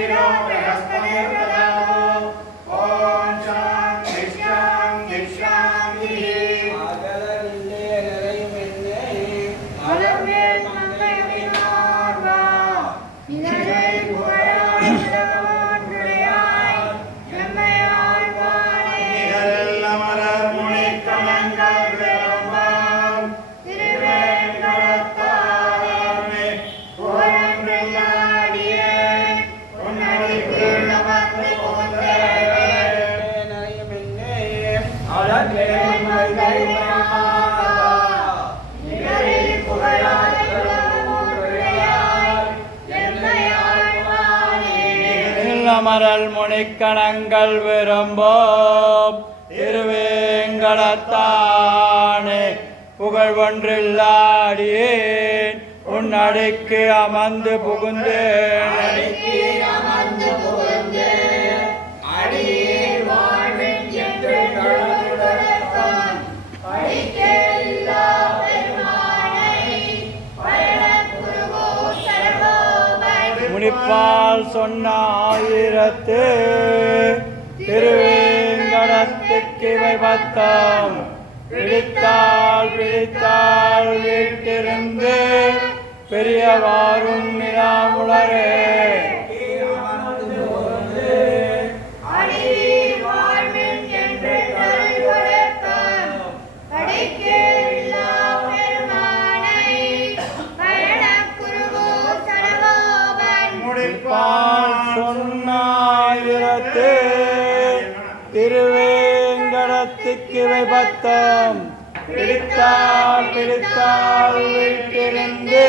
quiero அமரல் முனிக்கணங்கள் விரும்போம் திருவேங்கடத்தானே புகழ் ஒன்றில்லாடியேன் உன் அடிக்கு அமர்ந்து புகுந்தேன் அடிக்கு அமர்ந்து புகுந்தேன். சர்வோபரி முனிப்பால் சொன்ன ஆயிரத்து திருவேங்கடத்துக்கு இவை பத்தாம். பிடித்தால் பிடித்தால் வீட்டிருந்து பெரியவாரும் நிலாமுளரே. முடிப்பால் சொன்னாயிரத்து. திருவேங்கடத்துக்கு இவை பிடித்தால் பிடித்தால் வீட்டிருந்து